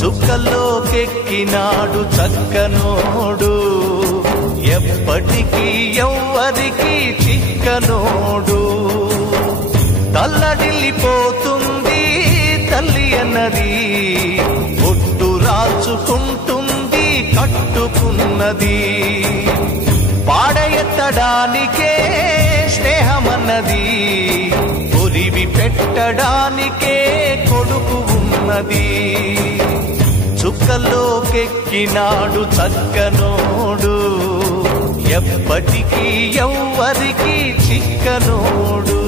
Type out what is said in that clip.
చుక్కల్లోకెక్కినాడు చక్కనోడు, ఎప్పటికీ ఎవ్వరికి చిక్కనోడు. తల్లడిల్లిపోతుంది తల్లి అన్నది, ఒట్టు రాచుకుంటుంది కట్టుకున్నది. పాడెత్తడానికే స్నేహమన్నది, ఒరివి పెట్టడానికే కొడుకు ఉన్నది. చుక్కల్లోకెక్కినాడు చక్కనోడు, ఎప్పటికీ ఎవ్వరికి చిక్కనోడు.